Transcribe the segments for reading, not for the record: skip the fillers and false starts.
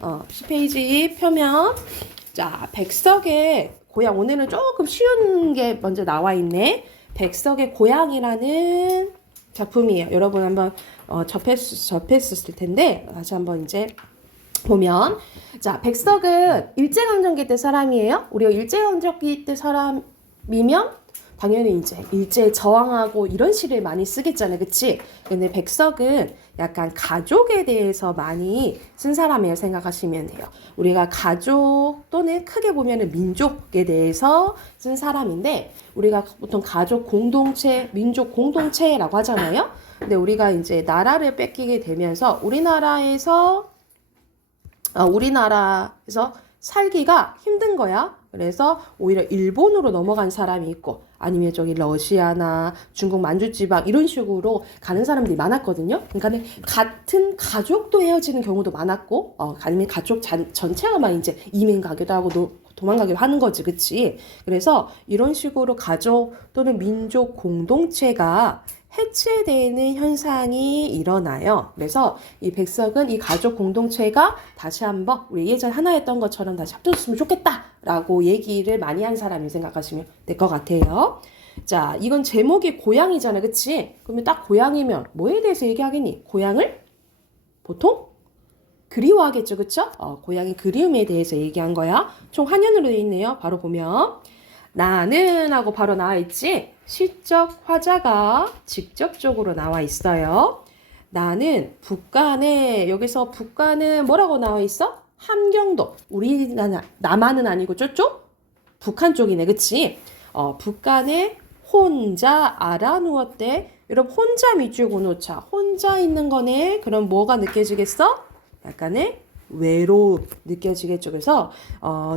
10페이지 펴면 자, 백석의 고향. 오늘은 조금 쉬운 게 먼저 나와 있네. 백석의 고향이라는 작품이에요. 여러분 한번 접했을 텐데 다시 한번 이제 보면 자, 백석은 일제강점기 때 사람이에요. 우리가 일제강점기 때 사람이면 당연히 이제 일제에 저항하고 이런 시를 많이 쓰겠잖아요. 그치? 근데 백석은 약간 가족에 대해서 많이 쓴 사람이에요. 생각하시면 돼요. 우리가 가족 또는 크게 보면은 민족에 대해서 쓴 사람인데 우리가 보통 가족 공동체, 민족 공동체라고 하잖아요. 근데 우리가 이제 나라를 뺏기게 되면서 우리나라에서 살기가 힘든 거야. 그래서 오히려 일본으로 넘어간 사람이 있고 아니면 저기 러시아나 중국 만주지방 이런 식으로 가는 사람들이 많았거든요. 그러니까 같은 가족도 헤어지는 경우도 많았고 아니면 가족 전체가 막 이제 이민 가기도 하고 도망가기도 하는 거지. 그치? 그래서 이런 식으로 가족 또는 민족 공동체가 해체되는 현상이 일어나요. 그래서 이 백석은 이 가족 공동체가 다시 한번 우리 예전 하나였던 것처럼 다시 합쳐졌으면 좋겠다라고 얘기를 많이 한 사람이 생각하시면 될 것 같아요. 자, 이건 제목이 고향이잖아. 그치? 그러면 딱 고향이면 뭐에 대해서 얘기하겠니? 고향을 보통 그리워하겠죠. 그쵸? 고향의 그리움에 대해서 얘기한 거야. 총 한연으로 돼 있네요. 바로 보면 나는 하고 바로 나와 있지. 시적 화자가 직접적으로 나와 있어요. 나는 북한에 여기서 북한은 뭐라고 나와 있어? 함경도. 우리나라 남한은 아니고 저쪽? 북한 쪽이네. 그치? 북한에 혼자 알아누웠대. 여러분 혼자 밑줄 그어놓자. 혼자 있는 거네. 그럼 뭐가 느껴지겠어? 약간의 외로움 느껴지겠죠. 그래서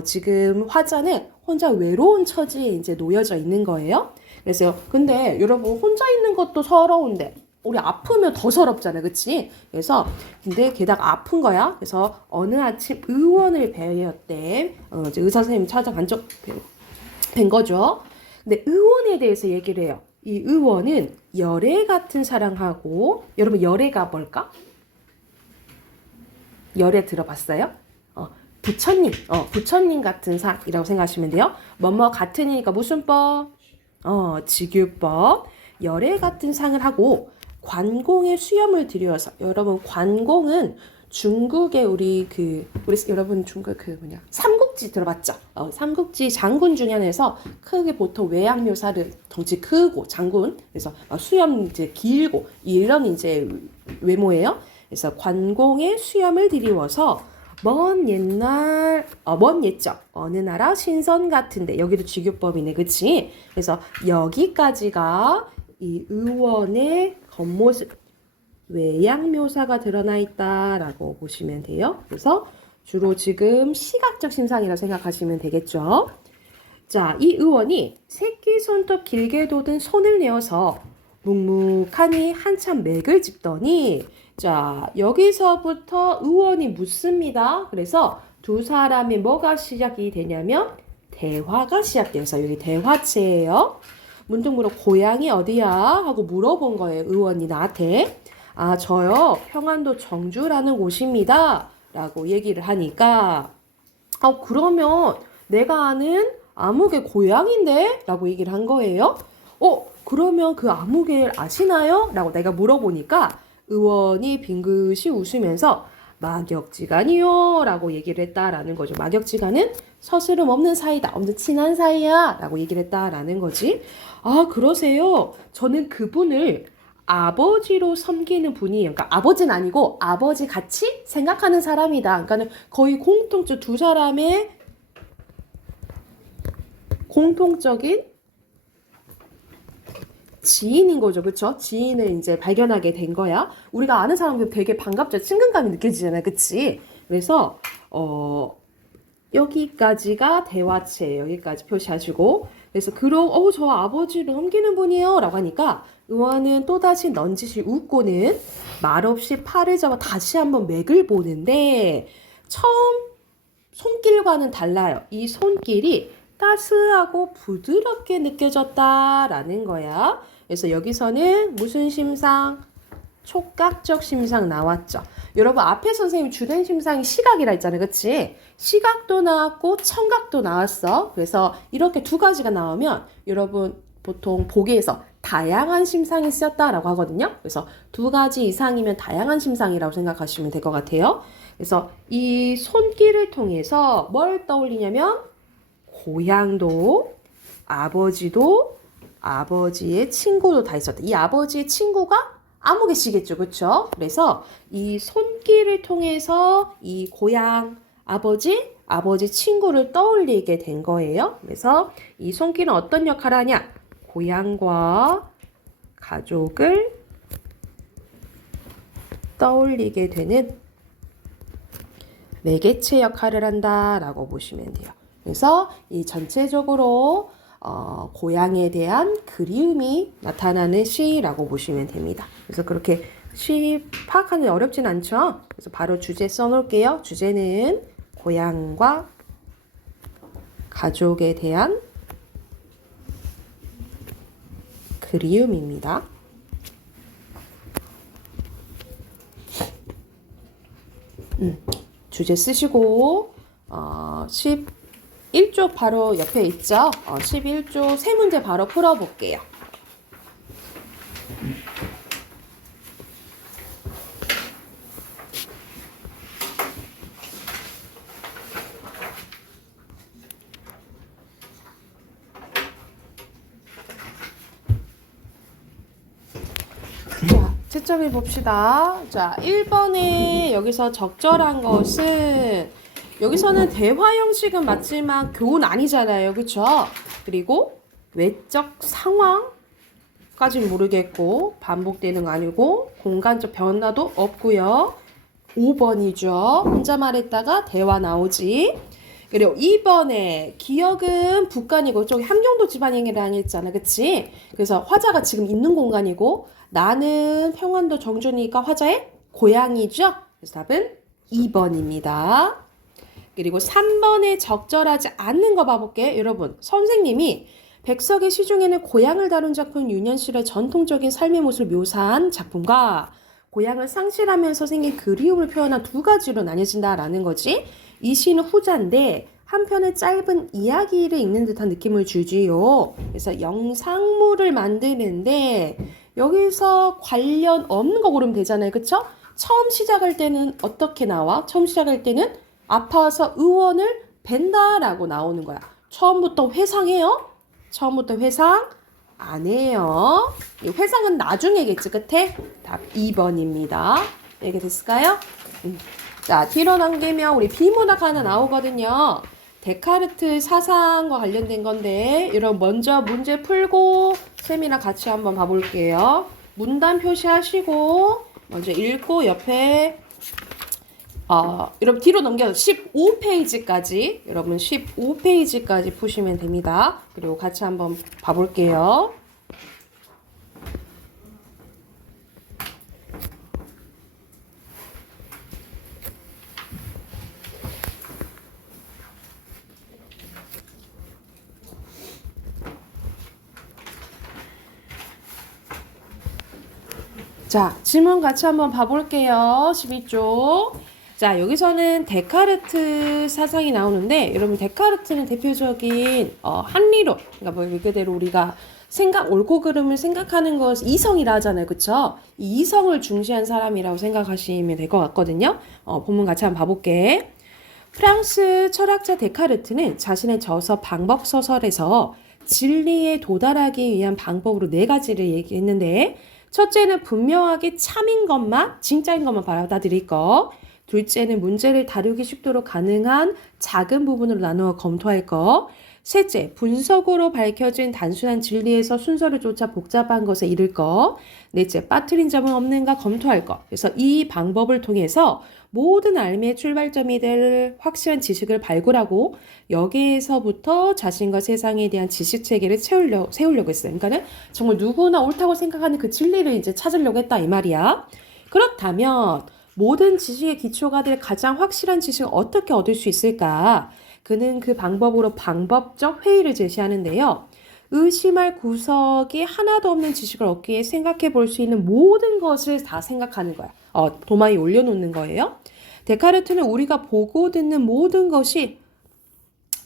지금 화자는 혼자 외로운 처지에 이제 놓여져 있는 거예요. 그래서 근데 여러분 혼자 있는 것도 서러운데 우리 아프면 더 서럽잖아요. 그치? 그래서 근데 게다가 아픈 거야. 그래서 어느 아침 의원을 뵈었대. 이제 의사 선생님 찾아간 적 뵌 거죠. 근데 의원에 대해서 얘기를 해요. 이 의원은 열애 같은 사랑하고 여러분 열애가 뭘까? 열애 들어봤어요? 부처님 같은 상이라고 생각하시면 돼요. 뭐뭐 같으니까 무슨 법? 직유법. 열애 같은 상을 하고 관공의 수염을 들여서 여러분 관공은 중국의 우리 여러분 중국 삼국지 들어봤죠? 삼국지 장군 중에 하나에서 크게 보통 외양 묘사를 덩치 크고 장군 그래서 수염 이제 길고 이런 이제 외모예요. 그래서 관공의 수염을 드리워서 먼 옛적 어느 나라 신선 같은데 여기도 직유법이네. 그치? 그래서 여기까지가 이 의원의 겉모습 외양 묘사가 드러나 있다라고 보시면 돼요. 그래서 주로 지금 시각적 심상이라고 생각하시면 되겠죠. 자, 이 의원이 새끼 손톱 길게 돋은 손을 내어서 묵묵하니 한참 맥을 짚더니 자, 여기서부터 의원이 묻습니다. 그래서 두 사람이 뭐가 시작이 되냐면 대화가 시작돼서 여기 대화체예요. 문득 물어 고향이 어디야? 하고 물어본 거예요. 의원이 나한테. 아, 저요. 평안도 정주라는 곳입니다. 라고 얘기를 하니까 그러면 내가 아는 아무개 고향인데? 라고 얘기를 한 거예요. 그러면 그 아무개를 아시나요? 라고 내가 물어보니까 의원이 빙긋이 웃으면서 막역지간이요 라고 얘기를 했다라는 거죠. 막역지간은 서스름 없는 사이다. 엄청 친한 사이야 라고 얘기를 했다라는 거지. 아, 그러세요? 저는 그분을 아버지로 섬기는 분이에요. 그러니까 아버지는 아니고 아버지 같이 생각하는 사람이다. 그러니까 거의 공통적 두 사람의 공통적인 지인인 거죠. 그쵸? 지인을 이제 발견하게 된 거야. 우리가 아는 사람들 되게 반갑죠. 친근감이 느껴지잖아요. 그치? 그래서, 여기까지가 대화체예요. 여기까지 표시하시고. 그래서, 저 아버지를 넘기는 분이에요. 라고 하니까, 의원은 또다시 넌지시 웃고는 말없이 팔을 잡아 다시 한번 맥을 보는데, 처음 손길과는 달라요. 이 손길이 따스하고 부드럽게 느껴졌다라는 거야. 그래서 여기서는 무슨 심상? 촉각적 심상 나왔죠. 여러분 앞에 선생님 주된 심상이 시각이라 했잖아요. 그치? 시각도 나왔고 청각도 나왔어. 그래서 이렇게 두 가지가 나오면 여러분 보통 보기에서 다양한 심상이 쓰였다라고 하거든요. 그래서 두 가지 이상이면 다양한 심상이라고 생각하시면 될 것 같아요. 그래서 이 손길을 통해서 뭘 떠올리냐면 고향도 아버지도 아버지의 친구도 다 있었다. 이 아버지의 친구가 아무개 씨겠죠. 그렇죠? 그래서 이 손길을 통해서 이 고향, 아버지 친구를 떠올리게 된 거예요. 그래서 이 손길은 어떤 역할을 하냐? 고향과 가족을 떠올리게 되는 매개체 역할을 한다라고 보시면 돼요. 그래서 이 전체적으로 고향에 대한 그리움이 나타나는 시라고 보시면 됩니다. 그래서 그렇게 시 파악하는 게 어렵진 않죠? 그래서 바로 주제 써놓을게요. 주제는 고향과 가족에 대한 그리움입니다. 주제 쓰시고 11쪽 바로 옆에 있죠? 11쪽 세 문제 바로 풀어볼게요. 자, 채점해 봅시다. 자, 1번에 여기서 적절한 것은 여기서는 대화 형식은 맞지만 교훈 아니잖아요. 그쵸? 그리고 외적 상황까지는 모르겠고 반복되는 거 아니고 공간적 변화도 없고요. 5번이죠. 혼자 말했다가 대화 나오지. 그리고 2번에 기억은 북한이고 저기 함경도 지방이라고 했잖아. 그치? 그래서 화자가 지금 있는 공간이고 나는 평안도 정준이니까 화자의 고향이죠. 그래서 답은 2번입니다. 그리고 3번에 적절하지 않는 거 봐볼게요. 여러분, 선생님이 백석의 시 중에는 고향을 다룬 작품 윤현실의 전통적인 삶의 모습을 묘사한 작품과 고향을 상실하면서 생긴 그리움을 표현한 두 가지로 나뉘어진다라는 거지. 이 시는 후자인데 한편의 짧은 이야기를 읽는 듯한 느낌을 주지요. 그래서 영상물을 만드는데 여기서 관련 없는 거 고르면 되잖아요. 그쵸? 처음 시작할 때는 어떻게 나와? 처음 시작할 때는 아파서 의원을 뵌다라고 나오는 거야. 처음부터 회상해요? 처음부터 회상 안 해요. 이 회상은 나중에겠지, 끝에? 답 2번입니다. 이렇게 됐을까요? 자, 뒤로 넘기면 우리 비문학 하나 나오거든요. 데카르트 사상과 관련된 건데 여러분 먼저 문제 풀고 쌤이랑 같이 한번 봐볼게요. 문단 표시하시고 먼저 읽고 옆에 여러분 뒤로 넘겨서 15페이지까지 여러분 15페이지까지 푸시면 됩니다. 그리고 같이 한번 봐볼게요. 자, 질문 같이 한번 봐볼게요. 12쪽. 자, 여기서는 데카르트 사상이 나오는데, 여러분, 데카르트는 대표적인, 한리론. 그러니까 뭐, 말 그대로 우리가 옳고 그름을 생각하는 것, 이성이라 하잖아요. 그쵸? 이 이성을 중시한 사람이라고 생각하시면 될 것 같거든요. 본문 같이 한번 봐볼게. 프랑스 철학자 데카르트는 자신의 저서 방법소설에서 진리에 도달하기 위한 방법으로 4가지를 얘기했는데, 첫째는 분명하게 참인 것만, 진짜인 것만 받아들일 거. 둘째는 문제를 다루기 쉽도록 가능한 작은 부분으로 나누어 검토할 거. 셋째, 분석으로 밝혀진 단순한 진리에서 순서를 쫓아 복잡한 것에 이를 거. 넷째, 빠뜨린 점은 없는가 검토할 거. 그래서 이 방법을 통해서 모든 알미의 출발점이 될 확실한 지식을 발굴하고 여기에서부터 자신과 세상에 대한 지식체계를 세우려고 했어요. 그러니까는 정말 누구나 옳다고 생각하는 그 진리를 이제 찾으려고 했다 이 말이야. 그렇다면 모든 지식의 기초가 될 가장 확실한 지식을 어떻게 얻을 수 있을까? 그는 그 방법으로 방법적 회의를 제시하는데요. 의심할 구석이 하나도 없는 지식을 얻기 위해 생각해 볼 수 있는 모든 것을 다 생각하는 거야. 도마에 올려놓는 거예요. 데카르트는 우리가 보고 듣는 모든 것이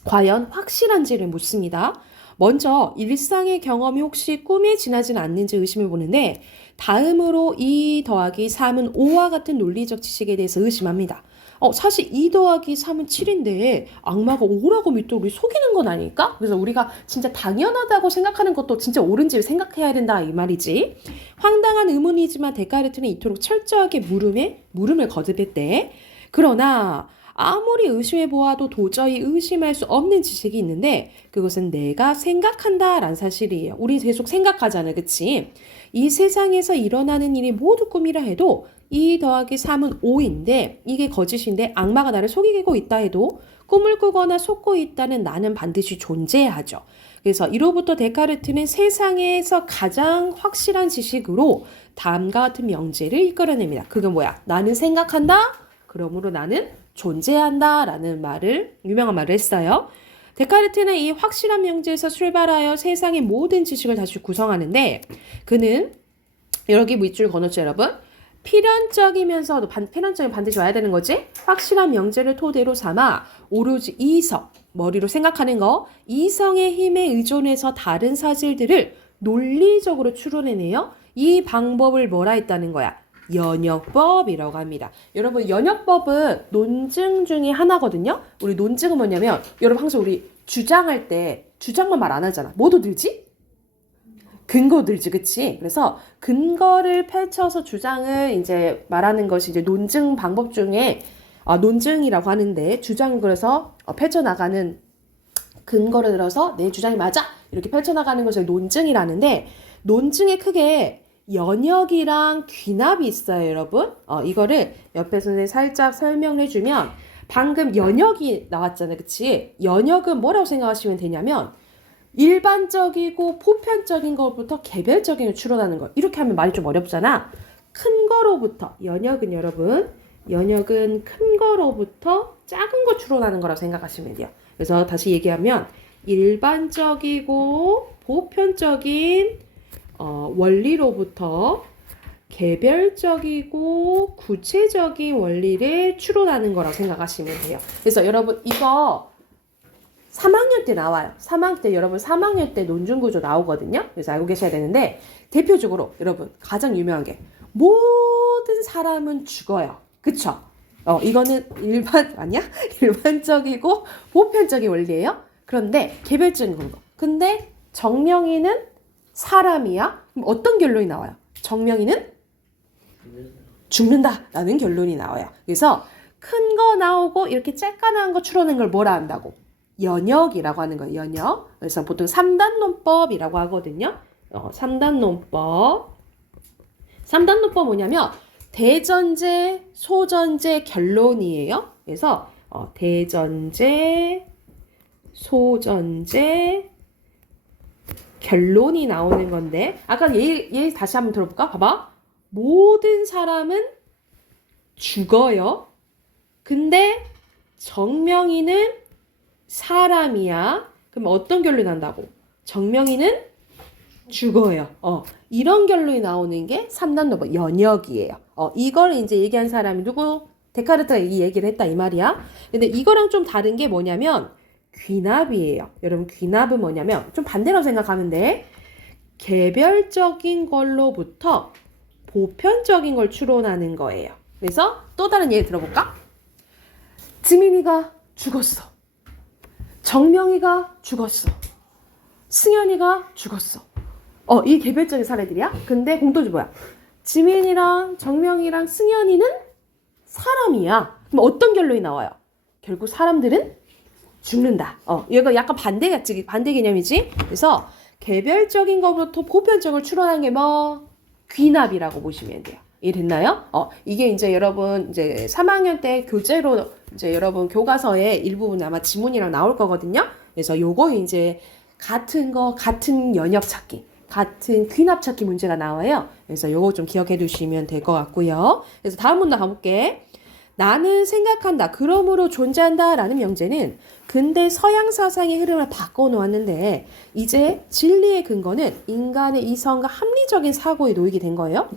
과연 확실한지를 묻습니다. 먼저 일상의 경험이 혹시 꿈에 지나지는 않는지 의심해 보는데 다음으로 2 더하기 3은 5와 같은 논리적 지식에 대해서 의심합니다. 사실 2 더하기 3은 7인데 악마가 5라고 믿도 우리 속이는 건 아닐까? 그래서 우리가 진짜 당연하다고 생각하는 것도 진짜 옳은지 생각해야 된다 이 말이지. 황당한 의문이지만 데카르트는 이토록 철저하게 물음을 거듭했대. 그러나 아무리 의심해 보아도 도저히 의심할 수 없는 지식이 있는데 그것은 내가 생각한다라는 사실이에요. 우리 계속 생각하잖아, 그치? 이 세상에서 일어나는 일이 모두 꿈이라 해도 2 더하기 3은 5인데 이게 거짓인데 악마가 나를 속이고 있다 해도 꿈을 꾸거나 속고 있다는 나는 반드시 존재하죠. 그래서 이로부터 데카르트는 세상에서 가장 확실한 지식으로 다음과 같은 명제를 이끌어냅니다. 그게 뭐야? 나는 생각한다. 그러므로 나는 존재한다 라는 유명한 말을 했어요. 데카르트는 이 확실한 명제에서 출발하여 세상의 모든 지식을 다시 구성하는데 그는 여기 밑줄 건너죠 여러분. 필연적이면서도 필연적인 반드시 와야 되는 거지. 확실한 명제를 토대로 삼아 오로지 이성, 머리로 생각하는 거, 이성의 힘에 의존해서 다른 사실들을 논리적으로 추론해내요. 이 방법을 뭐라 했다는 거야? 연역법이라고 합니다. 여러분 연역법은 논증 중에 하나거든요. 우리 논증은 뭐냐면 여러분 항상 우리 주장할 때 주장만 말 안 하잖아. 뭐도 들지? 근거 들지, 그치? 그래서 근거를 펼쳐서 주장을 이제 말하는 것이 이제 논증 방법 중에 논증이라고 하는데 주장을 그래서 펼쳐나가는 근거를 들어서 내 주장이 맞아 이렇게 펼쳐나가는 것을 논증이라는데 논증에 크게 연역이랑 귀납이 있어요, 여러분. 이거를 옆에 선생님이 살짝 설명을 해주면 방금 연역이 나왔잖아요, 그치? 연역은 뭐라고 생각하시면 되냐면 일반적이고 보편적인 것부터 개별적인 걸 추론하는 거. 이렇게 하면 말이 좀 어렵잖아. 큰 거로부터 연역은 여러분, 연역은 큰 거로부터 작은 거 추론하는 거라고 생각하시면 돼요. 그래서 다시 얘기하면 일반적이고 보편적인 원리로부터 개별적이고 구체적인 원리를 추론하는 거라고 생각하시면 돼요. 그래서 여러분 이거 3학년 때 나와요. 3학년 때 논증구조 나오거든요. 그래서 알고 계셔야 되는데 대표적으로 여러분 가장 유명한 게 모든 사람은 죽어요. 그쵸? 이거는 일반적이고 보편적인 원리예요. 그런데 개별적인 거. 근데 정명이는 사람이야? 그럼 어떤 결론이 나와요? 정명이는 죽는다라는 결론이 나와요. 그래서 큰 거 나오고 이렇게 쬐깐한 거 추론하는 걸 뭐라 한다고? 연역이라고 하는 거예요. 연역. 그래서 보통 3단론법이라고 하거든요. 3단론법. 3단론법 뭐냐면 대전제, 소전제, 결론이에요. 그래서 대전제, 소전제, 결론이 나오는 건데 아까 얘 다시 한번 들어볼까? 봐봐. 모든 사람은 죽어요. 근데 정명이는 사람이야. 그럼 어떤 결론이 난다고? 정명이는 죽어요. 이런 결론이 나오는 게 3단 논법 연역이에요. 이걸 이제 얘기한 사람이 누구? 데카르트가 이 얘기를 했다 이 말이야. 근데 이거랑 좀 다른 게 뭐냐면 귀납이에요. 여러분 귀납은 뭐냐면 좀 반대로 생각하면 돼. 개별적인 걸로부터 보편적인 걸 추론하는 거예요. 그래서 또 다른 예를 들어볼까? 지민이가 죽었어. 정명이가 죽었어. 승현이가 죽었어. 이 개별적인 사례들이야. 근데 공통점이 뭐야? 지민이랑 정명이랑 승현이는 사람이야. 그럼 어떤 결론이 나와요? 결국 사람들은 죽는다. 얘가 약간 반대 개념이지? 그래서 개별적인 것부터 보편적을 추론하는 게 뭐? 귀납이라고 보시면 돼요. 이해됐나요? 이게 이제 여러분 이제 3학년 때 교재로 이제 여러분 교과서에 일부분 아마 지문이랑 나올 거거든요. 그래서 요거 이제 같은 연역 찾기, 같은 귀납 찾기 문제가 나와요. 그래서 요거 좀 기억해 두시면 될 것 같고요. 그래서 다음 문제 가볼게. 나는 생각한다. 그러므로 존재한다. 라는 명제는 근대 서양 사상의 흐름을 바꿔놓았는데 이제 진리의 근거는 인간의 이성과 합리적인 사고에 놓이게 된 거예요.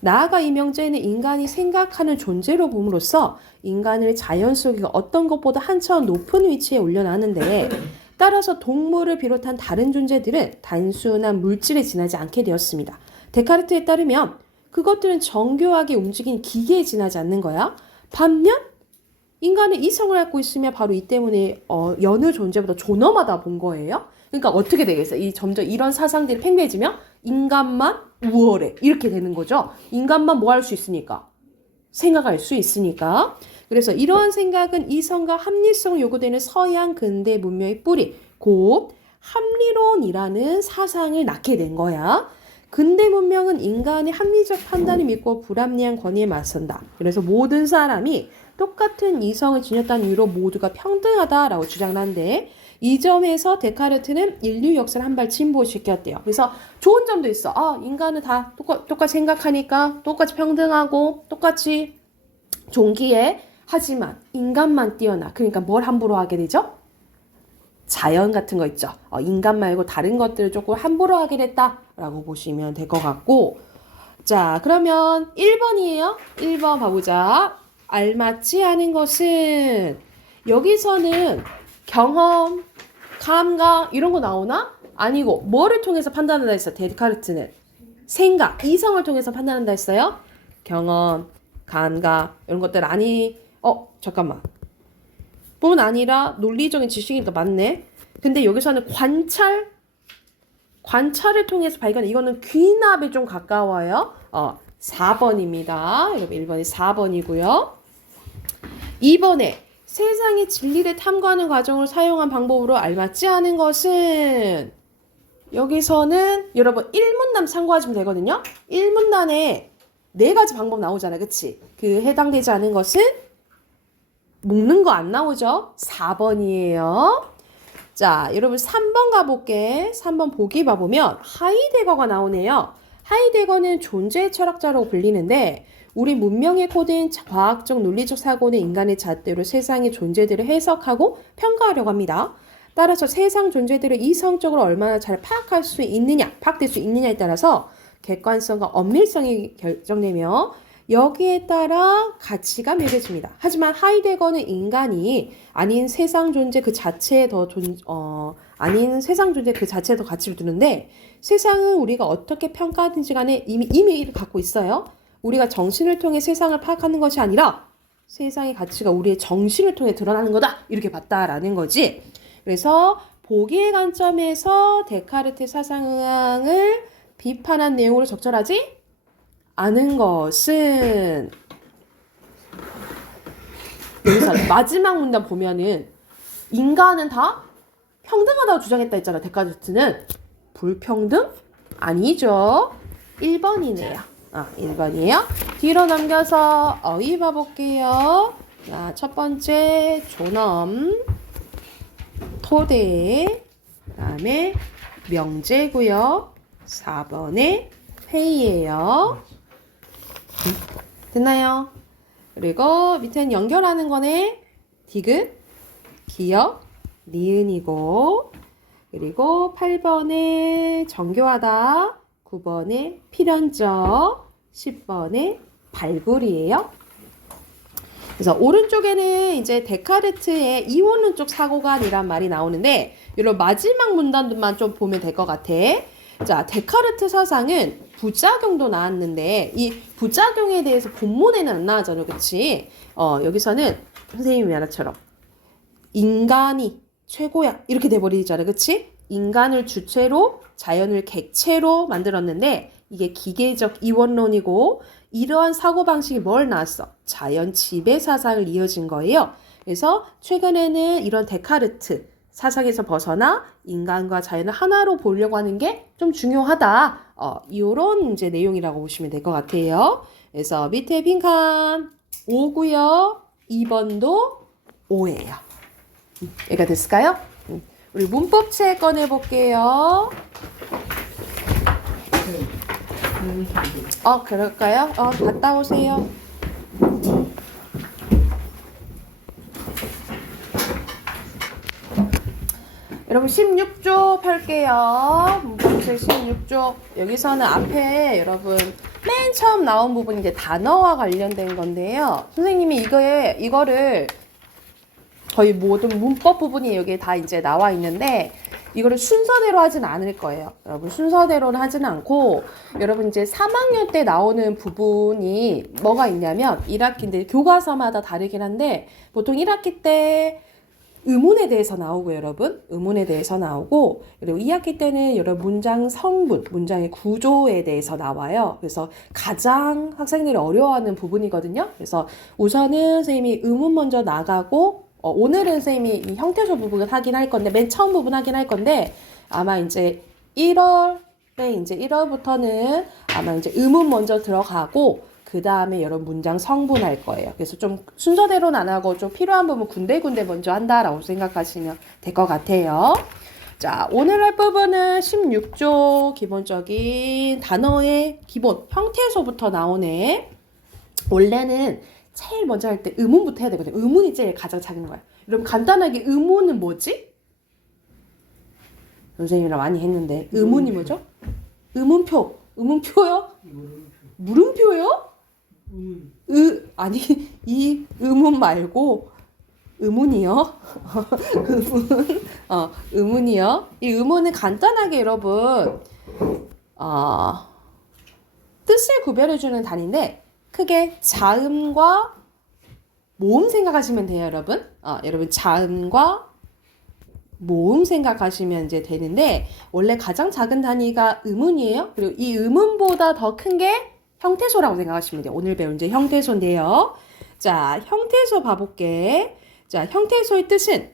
나아가 이 명제는 인간이 생각하는 존재로 봄으로써 인간을 자연 속의 어떤 것보다 한 차원 높은 위치에 올려놨는데 따라서 동물을 비롯한 다른 존재들은 단순한 물질에 지나지 않게 되었습니다. 데카르트에 따르면 그것들은 정교하게 움직인 기계에 지나지 않는 거야. 반면 인간은 이성을 갖고 있으면 바로 이 때문에 여느 존재보다 존엄하다 본 거예요. 그러니까 어떻게 되겠어요? 점점 이런 사상들이 팽배해지면 인간만 우월해 이렇게 되는 거죠. 인간만 뭐 할 수 있으니까 생각할 수 있으니까. 그래서 이러한 생각은 이성과 합리성을 요구되는 서양 근대 문명의 뿌리 곧 합리론이라는 사상을 낳게 된 거야. 근대 문명은 인간의 합리적 판단을 믿고 불합리한 권위에 맞선다. 그래서 모든 사람이 똑같은 이성을 지녔다는 이유로 모두가 평등하다라고 주장을 한대. 이 점에서 데카르트는 인류 역사를 한 발 진보시켰대요. 그래서 좋은 점도 있어. 인간은 다 똑같이 생각하니까 똑같이 평등하고 똑같이 존귀해. 하지만 인간만 뛰어나. 그러니까 뭘 함부로 하게 되죠? 자연 같은 거 있죠. 인간 말고 다른 것들을 조금 함부로 하게 됐다라고 보시면 될 것 같고. 자, 그러면 1번이에요. 1번 봐보자. 알맞지 않은 것은 여기서는 경험, 감각 이런 거 나오나? 아니고 뭐를 통해서 판단한다 했어? 데카르트는 생각, 이성을 통해서 판단한다 했어요. 경험, 감각 이런 것들 아니 잠깐만 뿐 아니라 논리적인 지식이니까 맞네. 근데 여기서는 관찰을 통해서 발견. 이거는 귀납에 좀 가까워요. 4번입니다. 여러분 1번이 4번이고요. 2번에 세상의 진리를 탐구하는 과정을 사용한 방법으로 알맞지 않은 것은 여기서는 여러분 1문단 참고하시면 되거든요. 1문단에 4가지 방법 나오잖아요. 그치? 그 해당되지 않은 것은 묶는 거 안 나오죠? 4번이에요. 자, 여러분 3번 가볼게. 3번 보기 봐보면 하이데거가 나오네요. 하이데거는 존재의 철학자라고 불리는데 우리 문명의 코드인 과학적 논리적 사고는 인간의 잣대로 세상의 존재들을 해석하고 평가하려고 합니다. 따라서 세상 존재들을 이성적으로 얼마나 잘 파악될 수 있느냐에 따라서 객관성과 엄밀성이 결정되며 여기에 따라 가치가 매겨집니다. 하지만 하이데거는 인간이 아닌 세상 존재 그 자체에 더 가치를 두는데 세상은 우리가 어떻게 평가하든지 간에 이미 의미를 갖고 있어요. 우리가 정신을 통해 세상을 파악하는 것이 아니라 세상의 가치가 우리의 정신을 통해 드러나는 거다. 이렇게 봤다라는 거지. 그래서 보기의 관점에서 데카르트 사상을 비판한 내용으로 적절하지 않은 것은 여기서 마지막 문단 보면은 인간은 다 평등하다고 주장했다 했잖아. 데카르트는 불평등? 아니죠. 1번이네요. 1번이에요. 뒤로 넘겨서 어휘 봐볼게요. 자, 첫 번째 존엄, 토대, 그 다음에 명제고요. 4번에 회의예요. 됐나요? 그리고 밑에는 연결하는 거네. 디귿, 기역, 니은이고 그리고 8번에 정교하다, 9번에 필연적, 10번에 발굴이에요. 그래서 오른쪽에는 이제 데카르트의 이원론적 사고관이란 말이 나오는데 이런 마지막 문단만 좀 보면 될 것 같아. 자, 데카르트 사상은 부작용도 나왔는데 이 부작용에 대해서 본문에는 안 나왔잖아요. 그치? 여기서는 선생님이 말한처럼 인간이 최고야 이렇게 돼버리잖아요. 그치? 인간을 주체로 자연을 객체로 만들었는데 이게 기계적 이원론이고 이러한 사고방식이 뭘 나왔어? 자연 지배 사상을 이어진 거예요. 그래서 최근에는 이런 데카르트 사상에서 벗어나 인간과 자연을 하나로 보려고 하는 게 좀 중요하다. 이런 이제 내용이라고 보시면 될 것 같아요. 그래서 밑에 빈칸 5고요. 2번도 5예요. 여기가 됐을까요? 우리 문법책 꺼내볼게요. 그럴까요? 갔다 오세요. 여러분 16쪽 펼게요. 문법책 16쪽. 여기서는 앞에 여러분 맨 처음 나온 부분이 이제 단어와 관련된 건데요. 선생님이 이거를 거의 모든 문법 부분이 여기에 다 이제 나와 있는데 이거를 순서대로 하진 않을 거예요. 여러분 순서대로는 하지는 않고 여러분 이제 3학년 때 나오는 부분이 뭐가 있냐면 1학기인데 교과서마다 다르긴 한데 보통 1학기 때 의문에 대해서 나오고 여러분 의문에 대해서 나오고 그리고 2학기 때는 여러 문장 성분, 문장의 구조에 대해서 나와요. 그래서 가장 학생들이 어려워하는 부분이거든요. 그래서 우선은 선생님이 의문 먼저 나가고 오늘은 선생님이 이 형태소 부분을 하긴 할 건데 맨 처음 부분 하긴 할 건데 아마 이제 1월부터는 아마 이제 의문 먼저 들어가고 그 다음에 여러 문장 성분 할 거예요. 그래서 좀 순서대로는 안 하고 좀 필요한 부분 군데군데 먼저 한다라고 생각하시면 될 것 같아요. 자, 오늘 할 부분은 16조 기본적인 단어의 기본 형태소부터 나오네. 원래는 제일 먼저 할 때 의문부터 해야 되거든요. 의문이 제일 가장 작은 거야. 여러분 간단하게 의문은 뭐지? 선생님이랑 많이 했는데 의문이 뭐죠? 의문표. 의문표요? 물음표요? 아니 이 의문 말고 의문이요. 의문이요. 이 의문은 간단하게 여러분 뜻을 구별해주는 단위인데 크게 자음과 모음 생각하시면 돼요, 여러분. 여러분 자음과 모음 생각하시면 이제 되는데 원래 가장 작은 단위가 의문이에요. 그리고 이 의문보다 더 큰 게 형태소라고 생각하시면 돼요. 오늘 배운 이제 형태소인데요. 자, 형태소 봐볼게. 자, 형태소의 뜻은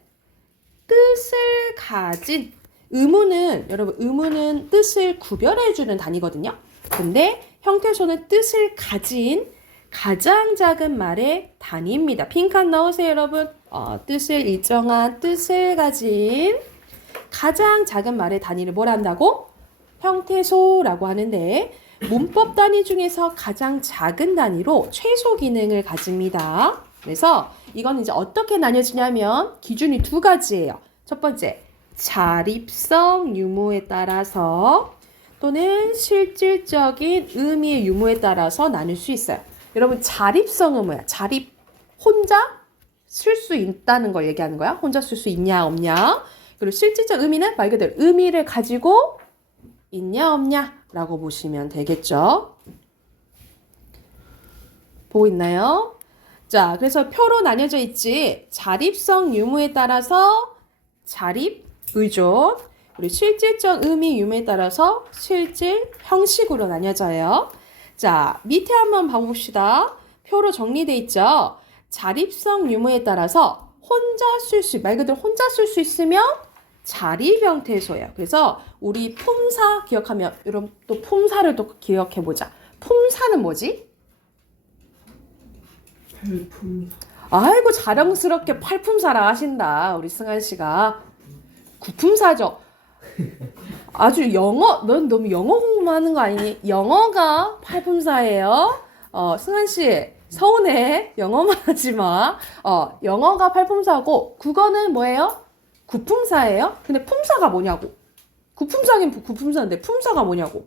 뜻을 가진 의문은 여러분 의문은 뜻을 구별해주는 단위거든요. 근데 형태소는 뜻을 가진 가장 작은 말의 단위입니다. 빈칸 넣으세요, 여러분. 뜻을 일정한 뜻을 가진 가장 작은 말의 단위를 뭐라 한다고? 형태소라고 하는데 문법 단위 중에서 가장 작은 단위로 최소 기능을 가집니다. 그래서 이건 이제 어떻게 나뉘어지냐면 기준이 두 가지예요. 첫 번째, 자립성 유무에 따라서 또는 실질적인 의미의 유무에 따라서 나눌 수 있어요. 여러분 자립성은 뭐야? 자립 혼자 쓸 수 있다는 걸 얘기하는 거야. 혼자 쓸 수 있냐 없냐. 그리고 실질적 의미는 말 그대로 의미를 가지고 있냐 없냐 라고 보시면 되겠죠. 보고 있나요? 자, 그래서 표로 나뉘어져 있지. 자립성 유무에 따라서 자립, 의존, 그리고 실질적 의미 유무에 따라서 실질, 형식으로 나뉘어져요. 자, 밑에 한번 봐봅시다. 표로 정리돼 있죠. 자립성 유무에 따라서 혼자 쓸 수, 말 그대로 혼자 쓸 수 있으면 자립 형태소예요. 그래서 우리 품사 기억하면, 여러분 또 품사를 또 기억해보자. 품사는 뭐지? 팔품사. 아이고 자랑스럽게 팔품사라 하신다. 우리 승한 씨가. 구품사죠. 아주 넌 너무 영어 공부만 하는 거 아니니? 영어가 팔품사예요. 승한 씨 서운해. 영어만 하지 마. 영어가 팔품사고 국어는 뭐예요? 구품사예요. 근데 품사가 뭐냐고. 구품사긴 구품사인데 품사가 뭐냐고.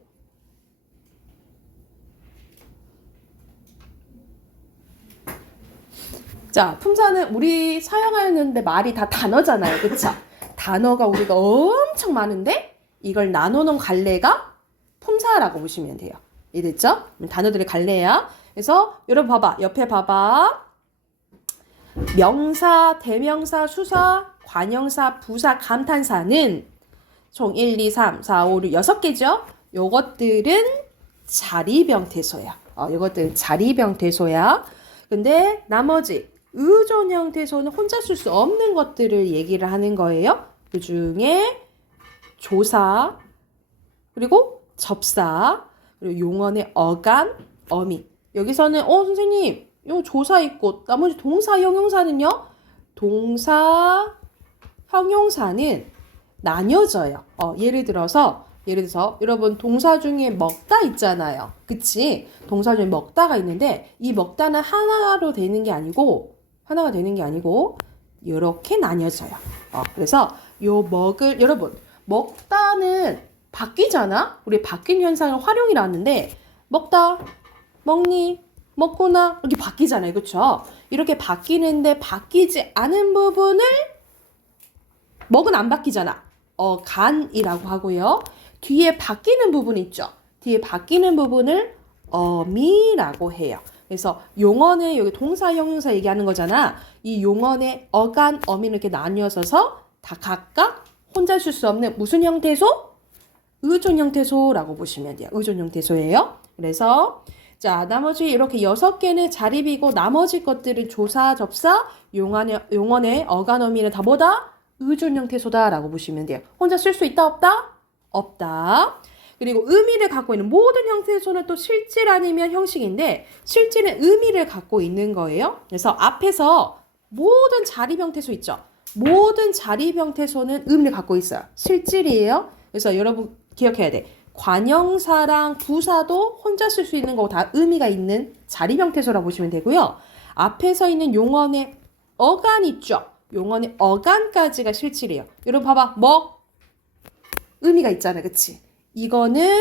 자, 품사는 우리 사용하는데 말이 다 단어잖아요. 그쵸? 단어가 우리가 엄청 많은데 이걸 나눠놓은 갈래가 품사라고 보시면 돼요. 이해됐죠? 단어들의 갈래야. 그래서 여러분 봐봐. 옆에 봐봐. 명사, 대명사, 수사, 관형사, 부사, 감탄사는 총 1, 2, 3, 4, 5, 6, 6개죠? 요것들은 자립형태소야. 요것들은 자립형태소야. 근데 나머지 의존 형태소는 혼자 쓸 수 없는 것들을 얘기를 하는 거예요. 그 중에 조사, 그리고 접사, 그리고 용언의 어감, 어미. 여기서는 선생님, 요 조사 있고 나머지 동사, 형용사는요? 동사, 형용사는 나뉘어져요. 예를 들어서 여러분 동사 중에 먹다 있잖아요. 그치? 동사 중에 먹다가 있는데 이 먹다는 하나가 되는 게 아니고 이렇게 나뉘어져요. 그래서 요 먹을 여러분 먹다는 바뀌잖아. 우리 바뀐 현상을 활용이 나왔는데 먹다, 먹니, 먹구나 이렇게 바뀌잖아요. 그렇죠? 이렇게 바뀌는데 바뀌지 않은 부분을 먹은 안 바뀌잖아. 간이라고 하고요. 뒤에 바뀌는 부분 있죠. 뒤에 바뀌는 부분을 어미라고 해요. 그래서 용어는 여기 동사, 형용사 얘기하는 거잖아. 이 용어의 어간, 어미는 이렇게 나뉘어서 다 각각 혼자 쓸 수 없는 무슨 형태소? 의존 형태소라고 보시면 돼요. 의존 형태소예요. 그래서 자 나머지 이렇게 6개는 자립이고 나머지 것들은 조사, 접사, 용언의 어간, 어미는 다 뭐다? 의존 형태소다라고 보시면 돼요. 혼자 쓸 수 있다, 없다? 없다. 그리고 의미를 갖고 있는 모든 형태소는 또 실질 아니면 형식인데 실질은 의미를 갖고 있는 거예요. 그래서 앞에서 모든 자립 형태소 있죠. 모든 자립 형태소는 의미를 갖고 있어요. 실질이에요. 그래서 여러분 기억해야 돼. 관형사랑 부사도 혼자 쓸 수 있는 거고 다 의미가 있는 자립 형태소라고 보시면 되고요. 앞에서 있는 용언의 어간 있죠. 용언의 어간까지가 실질이에요. 여러분 봐봐. 의미가 있잖아. 그치? 이거는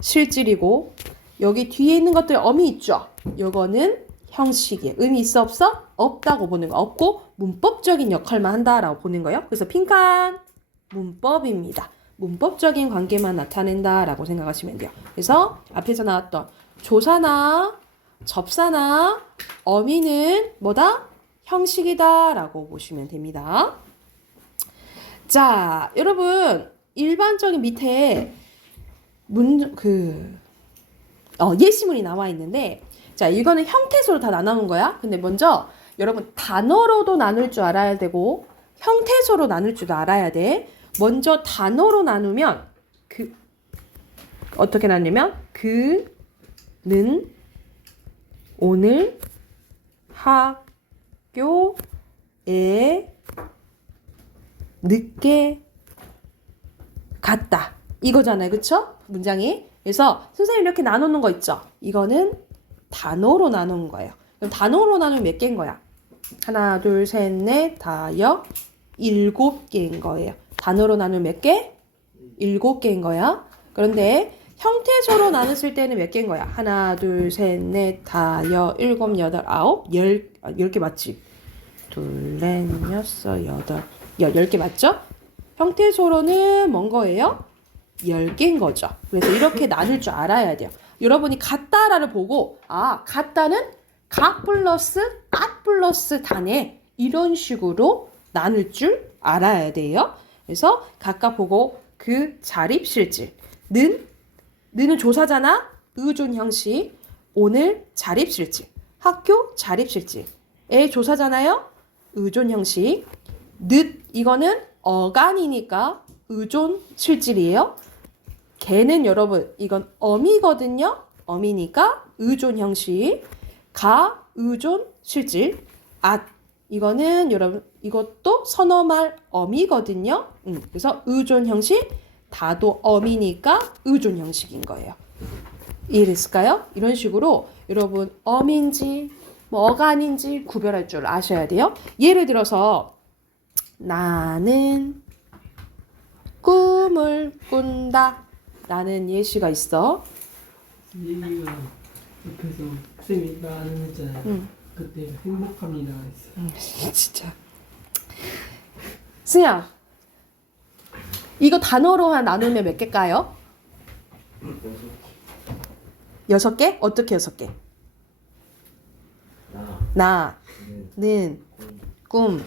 실질이고 여기 뒤에 있는 것들 어미 있죠. 이거는 형식이에요. 의미 있어 없어? 없다고 보는 거. 없고 문법적인 역할만 한다라고 보는 거예요. 그래서 빈칸 문법입니다. 문법적인 관계만 나타낸다라고 생각하시면 돼요. 그래서 앞에서 나왔던 조사나 접사나 어미는 뭐다? 형식이다라고 보시면 됩니다. 자, 여러분 일반적인 밑에 예시문이 나와 있는데 자, 이거는 형태소로 다 나누는 거야. 근데 먼저 여러분 단어로도 나눌 줄 알아야 되고 형태소로 나눌 줄도 알아야 돼. 먼저 단어로 나누면 어떻게 나누냐면 그는 오늘 학교에 늦게 갔다. 이거잖아요. 그쵸? 문장이. 그래서 선생님 이렇게 나누는 거 있죠? 이거는 단어로 나누는 거예요. 그럼 단어로 나누면 몇 개인 거야? 하나, 둘, 셋, 넷, 다, 7개인 거예요. 단어로 나누면 몇 개? 7개인 거야. 그런데 형태소로 나눴을 때는 몇 개인 거야? 하나, 둘, 셋, 넷, 다, 7, 8, 9, 10개 맞지? 둘, 넷, 여섯, 여덟, 10개 맞죠? 형태소로는 뭔 거예요? 10개인 거죠. 그래서 이렇게 나눌 줄 알아야 돼요. 여러분이 같다라를 보고 같다는 각 플러스 앗 플러스 다네 이런 식으로 나눌 줄 알아야 돼요. 그래서 각각 보고 그 자립실질 는은 조사잖아. 의존 형식. 오늘 자립실질. 학교 자립실질의 조사잖아요. 의존 형식. 늦 이거는 어간이니까 의존 실질이에요. 개는 여러분 이건 어미거든요. 어미니까 의존 형식. 가 의존 실질. 앗 이거는 여러분 이것도 선어말 어미거든요. 그래서 의존 형식. 다도 어미니까 의존 형식인 거예요. 이해됐을까요? 이런 식으로 여러분 어미인지 어간인지 구별할 줄 아셔야 돼요. 예를 들어서 나는 꿈을 꾼다 라는 예시가 있어. 얘기가 옆에서 쌤이 나 아는 했잖아요. 그때 행복합니다 했어. 진짜. 승야, 이거 단어로 나누면 몇 개일까요? 6개? 어떻게 6개? 나는 꿈을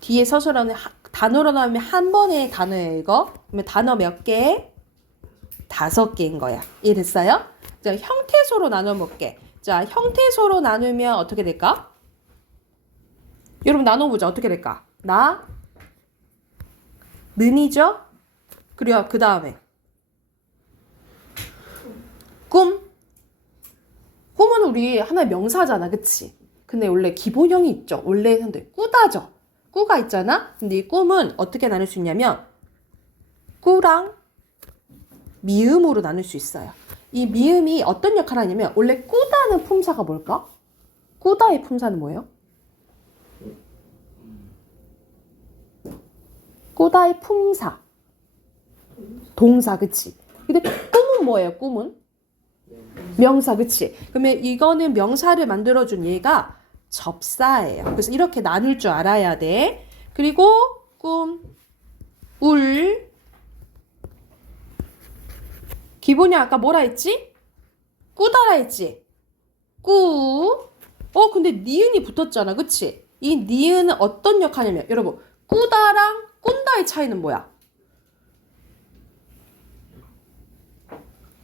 뒤에 서술어는 단어로 나오면 한 번의 단어예요. 이거. 그러면 단어 몇 개? 5개인 거야. 이해됐어요? 자, 형태소로 나눠볼게. 자, 형태소로 나누면 어떻게 될까? 여러분 나눠보자. 어떻게 될까? 는이죠? 그리고 그 다음에 꿈은 우리 하나의 명사잖아. 그치? 근데 원래 기본형이 있죠. 원래는 꾸다죠. 꾸가 있잖아. 근데 이 꿈은 어떻게 나눌 수 있냐면 꾸랑 미음으로 나눌 수 있어요. 이 미음이 어떤 역할을 하냐면 원래 꾸다는 품사가 뭘까? 꾸다의 품사는 뭐예요? 꾸다의 품사. 동사, 그치? 근데 꿈은 뭐예요, 꿈은? 명사, 그치? 그러면 이거는 명사를 만들어준 얘가 접사예요. 그래서 이렇게 나눌 줄 알아야 돼. 그리고 꿈, 울. 기본이 아까 뭐라 했지? 꾸다라 했지? 꾸. 근데 니은이 붙었잖아, 그치? 이 니은은 어떤 역할이냐면, 여러분, 꾸다랑 꾼다의 차이는 뭐야?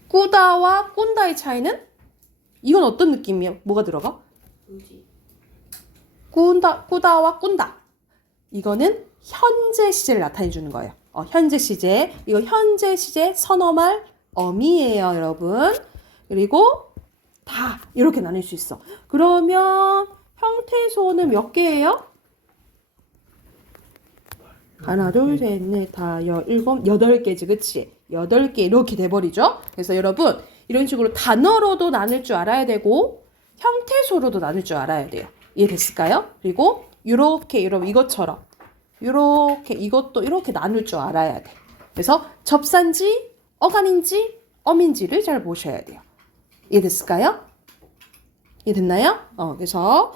꾸다와 꾼다의 차이는? 이건 어떤 느낌이야? 뭐가 들어가? 의지. 꾸다와 꾼다. 이거는 현재 시제를 나타내 주는 거예요. 현재 시제. 이거 현재 시제 선어말 어미예요, 여러분. 그리고 다 이렇게 나눌 수 있어. 그러면 형태소는 몇 개예요? 하나, 둘, 셋, 넷, 다, 일곱, 8개지, 그치? 8개 이렇게 돼버리죠? 그래서 여러분, 이런 식으로 단어로도 나눌 줄 알아야 되고, 형태소로도 나눌 줄 알아야 돼요. 이해됐을까요? 그리고, 요렇게, 여러분, 이것처럼, 요렇게, 이것도 이렇게 나눌 줄 알아야 돼. 그래서, 접사인지, 어간인지, 어민지를 잘 보셔야 돼요. 이해됐을까요? 이해됐나요? 그래서,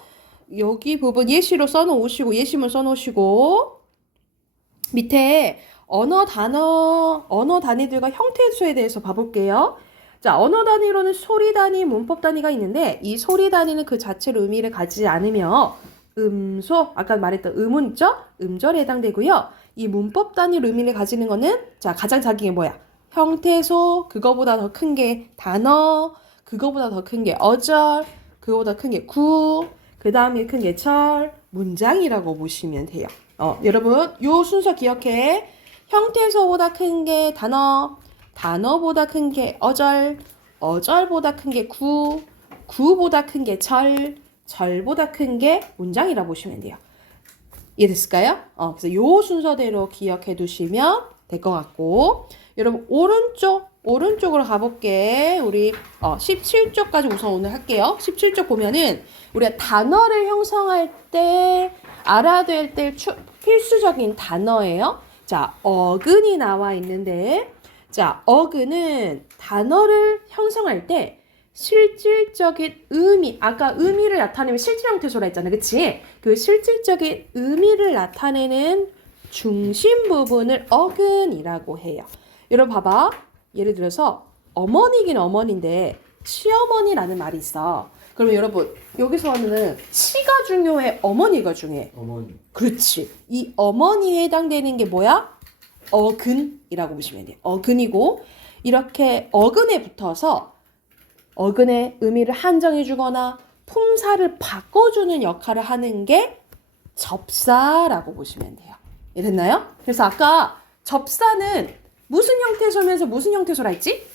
여기 부분 예시로 써놓으시고, 예시문 써놓으시고, 밑에 언어 단위들과 형태수에 대해서 봐볼게요. 자, 언어 단위로는 소리 단위, 문법 단위가 있는데 이 소리 단위는 그 자체로 의미를 가지지 않으며 음소, 아까 말했던 음운 있죠? 음절에 해당되고요. 이 문법 단위로 의미를 가지는 거는 자, 가장 작은 게 뭐야? 형태소, 그거보다 더 큰 게 단어, 그거보다 더 큰 게 어절, 그거보다 큰 게 구, 그 다음에 큰 게 절, 문장이라고 보시면 돼요. 여러분, 요 순서 기억해. 형태소보다 큰 게 단어, 단어보다 큰 게 어절, 어절보다 큰 게 구, 구보다 큰 게 절, 절보다 큰 게 문장이라 보시면 돼요. 이해됐을까요? 그래서 요 순서대로 기억해 두시면 될 것 같고, 여러분, 오른쪽으로 가볼게. 우리 17쪽까지 우선 오늘 할게요. 17쪽 보면은 우리가 단어를 형성할 때 알아둬야 될 필수적인 단어예요. 자, 어근이 나와 있는데, 자, 어근은 단어를 형성할 때 실질적인 의미, 아까 의미를 나타내면 실질 형태소라 했잖아, 그치? 그 실질적인 의미를 나타내는 중심 부분을 어근이라고 해요. 여러분 봐봐. 예를 들어서 어머니긴 어머니인데 시어머니라는 말이 있어. 그러면 여러분 여기서는 시가 중요해, 어머니가 중요해? 어머니. 그렇지. 이 어머니에 해당되는 게 뭐야? 어근이라고 보시면 돼요. 어근이고 이렇게 어근에 붙어서 어근의 의미를 한정해 주거나 품사를 바꿔주는 역할을 하는 게 접사라고 보시면 돼요. 됐나요? 그래서 아까 접사는 무슨 형태소면서 무슨 형태소라 했지?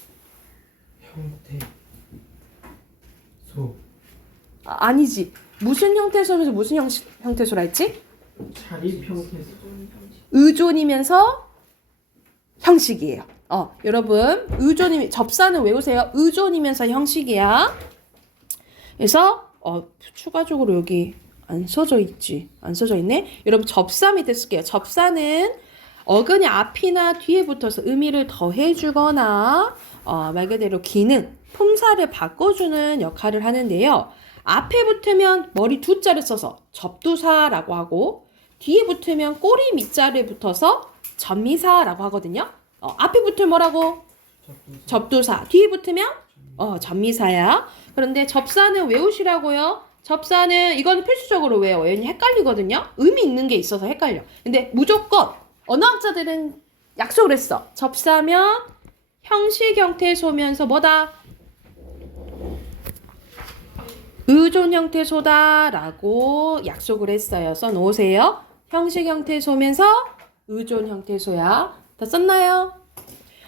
형태소. 아니지. 무슨 형태소면서 무슨 형태소라 했지? 자립 형태소. 의존이면서 형식이에요. 여러분, 접사는 외우세요. 의존이면서 형식이야. 그래서, 추가적으로 여기 안 써져 있지. 안 써져 있네. 여러분, 접사 밑에 쓸게요. 접사는 어근이 앞이나 뒤에 붙어서 의미를 더해주거나, 말 그대로 기능, 품사를 바꿔주는 역할을 하는데요. 앞에 붙으면 머리 두 자를 써서 접두사라고 하고, 뒤에 붙으면 꼬리 밑자를 붙어서 접미사라고 하거든요. 앞에 붙으면 뭐라고? 접두사. 뒤에 붙으면 접미사야. 그런데 접사는 외우시라고요. 접사는 이건 필수적으로 외워요. 얘는 헷갈리거든요. 의미 있는 게 있어서 헷갈려. 근데 무조건 언어학자들은 약속을 했어. 접사면 형식 형태소면서 뭐다? 의존 형태소다라고 약속을 했어요. 써놓으세요. 형식 형태소면서 의존 형태소야. 다 썼나요?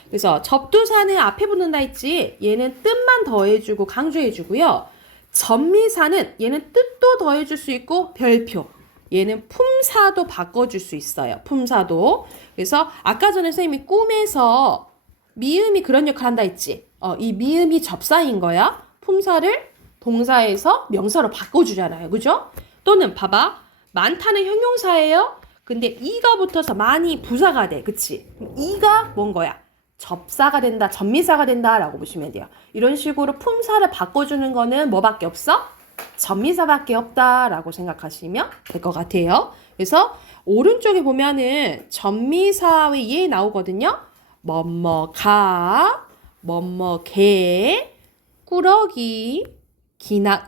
그래서 접두사는 앞에 붙는다 했지. 얘는 뜻만 더해주고 강조해주고요. 접미사는 얘는 뜻도 더해줄 수 있고 별표. 얘는 품사도 바꿔줄 수 있어요. 품사도. 그래서 아까 전에 선생님이 꿈에서 미음이 그런 역할 한다 했지. 이 미음이 접사인 거야. 품사를 동사에서 명사로 바꿔주잖아요. 그죠? 또는 봐봐. 많다는 형용사예요. 근데 이가 붙어서 많이 부사가 돼. 그치? 그럼 이가 뭔 거야? 접사가 된다, 전미사가 된다 라고 보시면 돼요. 이런 식으로 품사를 바꿔주는 거는 뭐밖에 없어? 전미사밖에 없다 라고 생각하시면 될 것 같아요. 그래서 오른쪽에 보면은 전미사의 예 나오거든요. 뭐뭐가, 뭐뭐개, 꾸러기, 기나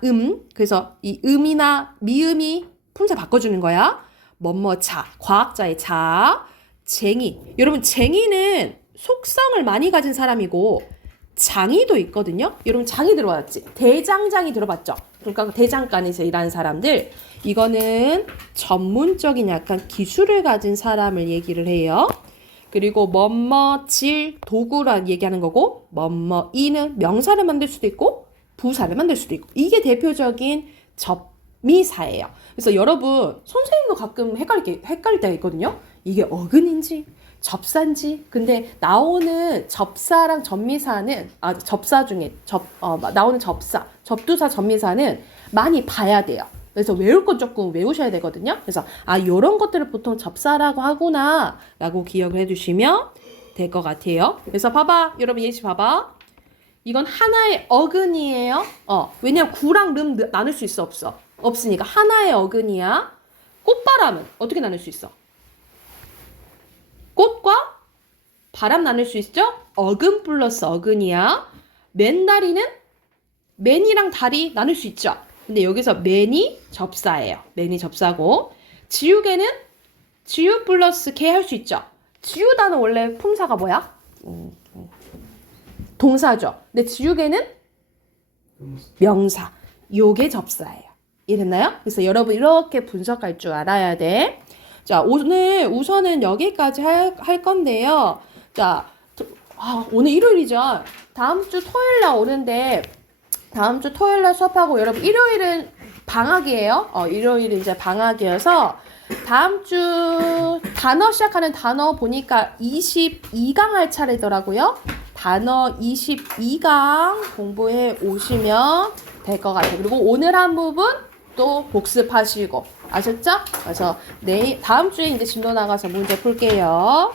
그래서 이 음이나 미음이 품사 바꿔주는 거야. 뭐뭐자, 과학자의 자, 쟁이. 여러분 쟁이는 속성을 많이 가진 사람이고 장이도 있거든요. 여러분 장이 들어봤지? 대장장이 들어봤죠? 그러니까 대장간에서 일하는 사람들. 이거는 전문적인 약간 기술을 가진 사람을 얘기를 해요. 그리고 뭐뭐질 도구라 얘기하는 거고 뭐뭐이는 명사를 만들 수도 있고 부사를 만들 수도 있고 이게 대표적인 접미사예요. 그래서 여러분 선생님도 가끔 헷갈릴 때가 있거든요. 이게 어근인지 접사인지. 근데 나오는 접사랑 접미사는 접사 중에 나오는 접두사 접미사는 많이 봐야 돼요. 그래서 외울 건 조금 외우셔야 되거든요. 그래서 요런 것들을 보통 접사라고 하구나 라고 기억을 해주시면 될 것 같아요. 그래서 봐봐. 여러분 예시 봐봐. 이건 하나의 어근이에요. 왜냐면 구랑 름 나눌 수 있어 없어? 없으니까 하나의 어근이야. 꽃바람은 어떻게 나눌 수 있어? 꽃과 바람 나눌 수 있죠? 어근 플러스 어근이야. 맨다리는 맨이랑 다리 나눌 수 있죠? 근데 여기서 맨이 접사예요. 맨이 접사고 지우개는 지우 플러스 개 할 수 있죠? 지우다는 원래 품사가 뭐야? 동사죠. 근데 지우개는 명사. 요게 접사예요. 이해됐나요? 그래서 여러분 이렇게 분석할 줄 알아야 돼. 자, 오늘 우선은 여기까지 할 건데요. 자, 오늘 일요일이죠. 다음 주 토요일 날 오는데, 다음 주 토요일 날 수업하고, 여러분, 일요일은 방학이에요. 일요일은 이제 방학이어서, 다음 주 단어 시작하는 단어 보니까 22강 할 차례더라고요. 단어 22강 공부해 오시면 될 것 같아요. 그리고 오늘 한 부분 또 복습하시고, 아셨죠? 그래서 다음 주에 이제 진도 나가서 문제 풀게요.